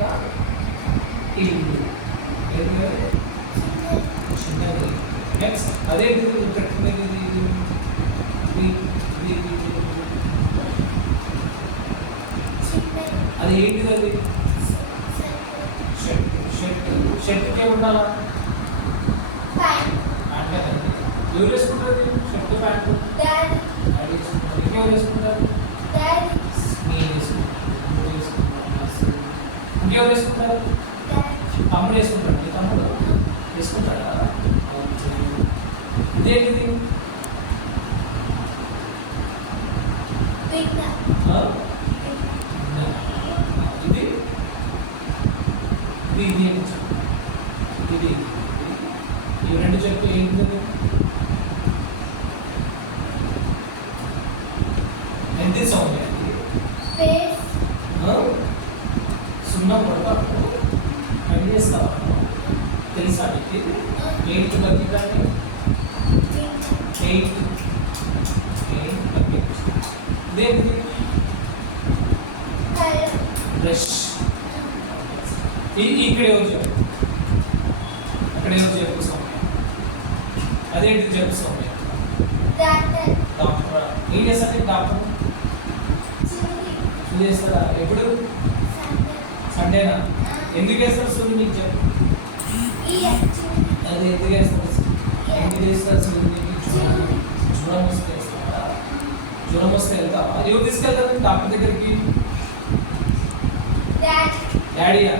కాదు ఇల్లు చిన్నది. నెక్స్ట్ అదే కట్టుకునేది అది ఏంటిది? అది షర్ట్. షర్ట్కే ఉండాలా? ప్యాంట్ కదండి. ఎవరు వేసుకుంటారు షర్ట్ ప్యాంట్? ఇంకెవరు వేసుకుంటారు? నేను వేసుకుంటాను. ఇంకెవరు వేసుకుంటారు? తమ్ముడు వేసుకుంటాడు. మీ తమ్ముడు వేసుకుంటాడా? ఇదేంటిది? ఇది ఇది ఇది ఈ రెండు చెప్పు ఏంటిది? ఎంత సౌండ్ సున్నా కొడతాను పని చేస్తావా? తెలుసా నీకు? 8 బకెట్ అని 8 బకెట్. ఇదేంటిది? బ్రష్. ఇక్కడ ఎవరు చెప్పు? అక్కడ ఎవరు చెప్పు సౌమ్య? అదేంటి చెప్పు సౌమ్య? డాక్టర్. ఏం చేస్తాడు డాక్టర్? సూది చేస్తారా? ఎప్పుడు? సండేనా? ఎందుకు వేస్తారు సూది? నీకు చెప్పు. అది ఎందుకు వేస్తారు? ఎందుకు వేస్తారు సూది? జ్వరం వస్తే వేస్తారా? జ్వరం వస్తే వెళ్తా. ఎవరు తీసుకెళ్తారు డాక్టర్ దగ్గరికి? డాడీయా?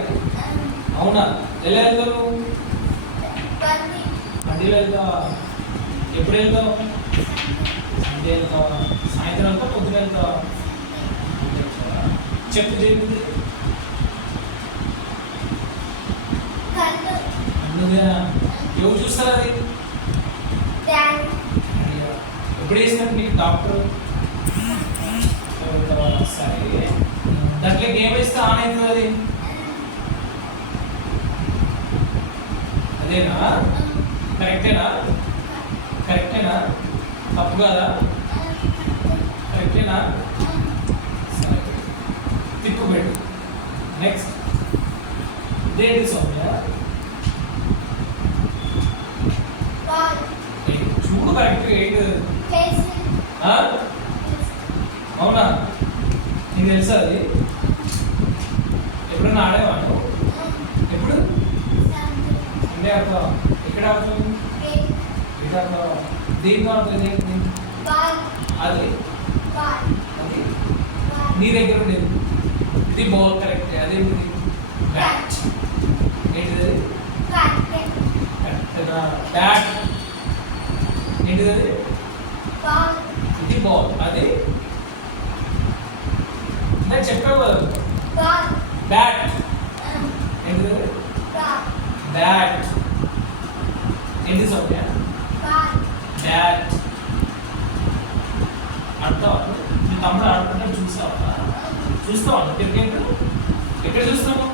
అవునా? ఎలా వెళ్తావు? బండిలో వెళ్తావా? ఎప్పుడు వెళ్తావు? సండే వెళ్తావా? సాయంత్రం వెళ్తావా? పొద్దున వెళ్తావా? చెప్పు చెప్పు. ఎవరు చూస్తారు అది? ఎప్పుడు వేసినట్టు నీకు డాక్టర్? సరే, దాంట్లో ఏం వేస్తే ఆన్ అవుతుంది అది? అదేనా? కరెక్టేనా? కరెక్టేనా? తప్పు కదా? కరెక్టేనా? సరే, తిప్పుబెట్టు. నెక్స్ట్ ఇదేంటి సౌమ్య? చూడు కరెక్ట్గా ఏంటి? అవునా? నీకు తెలుసా అది? ఎప్పుడన్నా ఆడేవాడు? ఎప్పుడు? సండే ఆడతావా? ఎక్కడ ఆడుతావు? ఎక్కడ ఆడతావా? దేంతో ఆడుతుంది? అది అది నీ దగ్గర ఉండేది. ఇది బాల్ కరెక్ట్. అదేంటిది? బ్యాట్. ఏంటిది? బ్యాట్. ఏంటిది? అది ఇది బాల్. అది నేను చెప్పావు కదా బ్యాట్. ఏంటిది? బ్యాట్. ఏంటి సౌమ్య? బ్యాట్. ఆడతావా? మీ తమ్ముడు ఆడుకుంటే చూస్తావా? క్రికెట్ ఎక్కడ చూస్తావు?